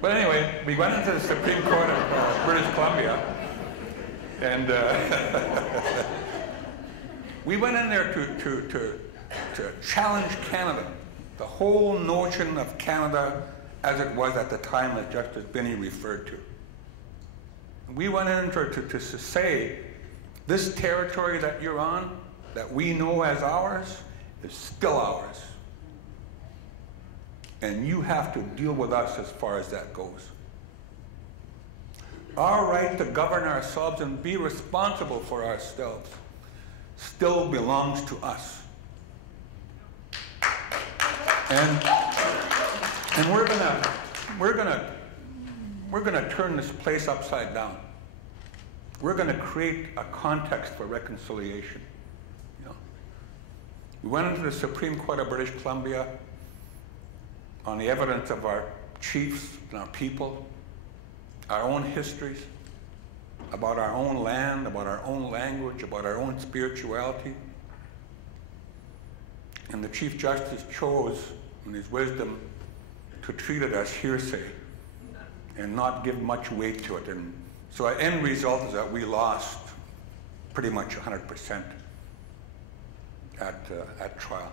But anyway, we went into the Supreme Court of British Columbia, and we went in there to challenge Canada, the whole notion of Canada as it was at the time that Justice Binney referred to. We went in to say, this territory that you're on, that we know as ours, is still ours. And you have to deal with us as far as that goes. Our right to govern ourselves and be responsible for ourselves still belongs to us. And we're gonna turn this place upside down. We're gonna create a context for reconciliation. You know? We went into the Supreme Court of British Columbia on the evidence of our chiefs and our people, our own histories, about our own land, about our own language, about our own spirituality. And the Chief Justice chose, in his wisdom, to treat it as hearsay and not give much weight to it. And so our end result is that we lost pretty much 100% at trial.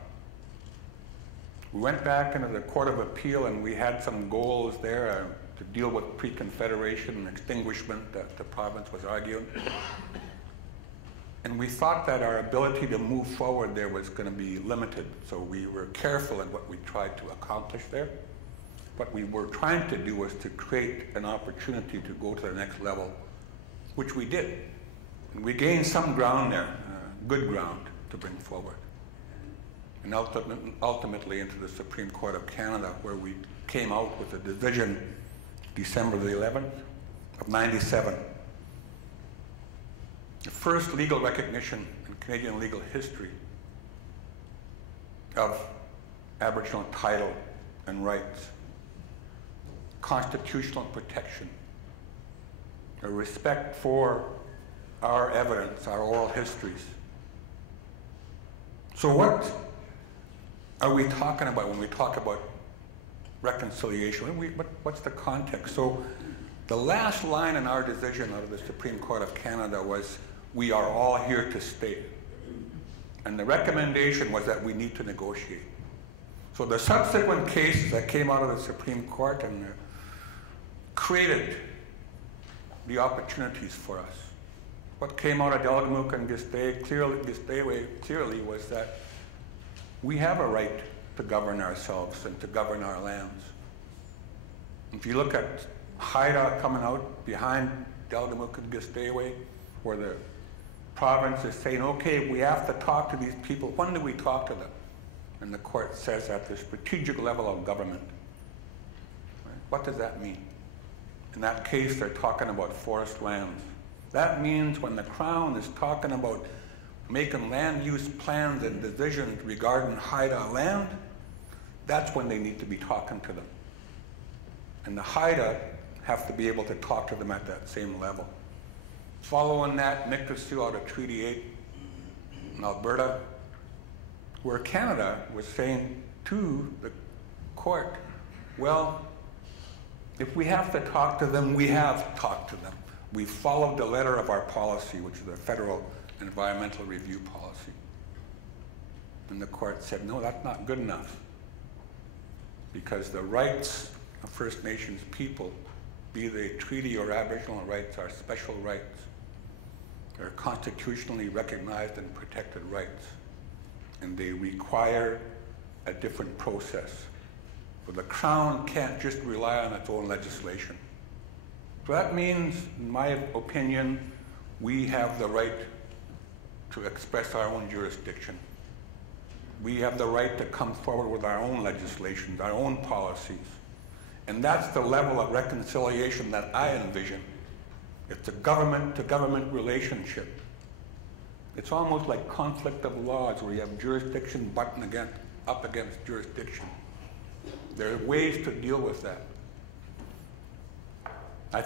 We went back into the Court of Appeal and we had some goals there to deal with pre-Confederation and extinguishment that the province was arguing. And we thought that our ability to move forward there was going to be limited, so we were careful in what we tried to accomplish there. What we were trying to do was to create an opportunity to go to the next level, which we did. And we gained some ground there, good ground to bring forward. And ultimately into the Supreme Court of Canada, where we came out with a decision December the 11th of '97. The first legal recognition in Canadian legal history of Aboriginal title and rights, constitutional protection, a respect for our evidence, our oral histories. So what are we talking about when we talk about reconciliation? What's the context? So the last line in our decision out of the Supreme Court of Canada was, we are all here to stay. And the recommendation was that we need to negotiate. So the subsequent cases that came out of the Supreme Court and created the opportunities for us. What came out of Delgamuukw and Gistay clearly was that we have a right to govern ourselves and to govern our lands. If you look at Haida coming out behind Delgamuukw and Gistay, where the province is saying, okay, we have to talk to these people. When do we talk to them? And the court says at the strategic level of government. Right? What does that mean? In that case, they're talking about forest lands. That means when the Crown is talking about making land use plans and decisions regarding Haida land, that's when they need to be talking to them. And the Haida have to be able to talk to them at that same level. Following that, Mikisew out of Treaty 8 in Alberta, where Canada was saying to the court, well, if we have to talk to them, we have talked to them. We followed the letter of our policy, which is the Federal Environmental Review Policy. And the court said, no, that's not good enough. Because the rights of First Nations people, be they treaty or Aboriginal rights, are special rights. They're constitutionally recognized and protected rights. And they require a different process. But the Crown can't just rely on its own legislation. So that means, in my opinion, we have the right to express our own jurisdiction. We have the right to come forward with our own legislation, our own policies. And that's the level of reconciliation that I envision. It's a government-to-government relationship. It's almost like conflict of laws, where you have jurisdiction butting up against jurisdiction. There are ways to deal with that.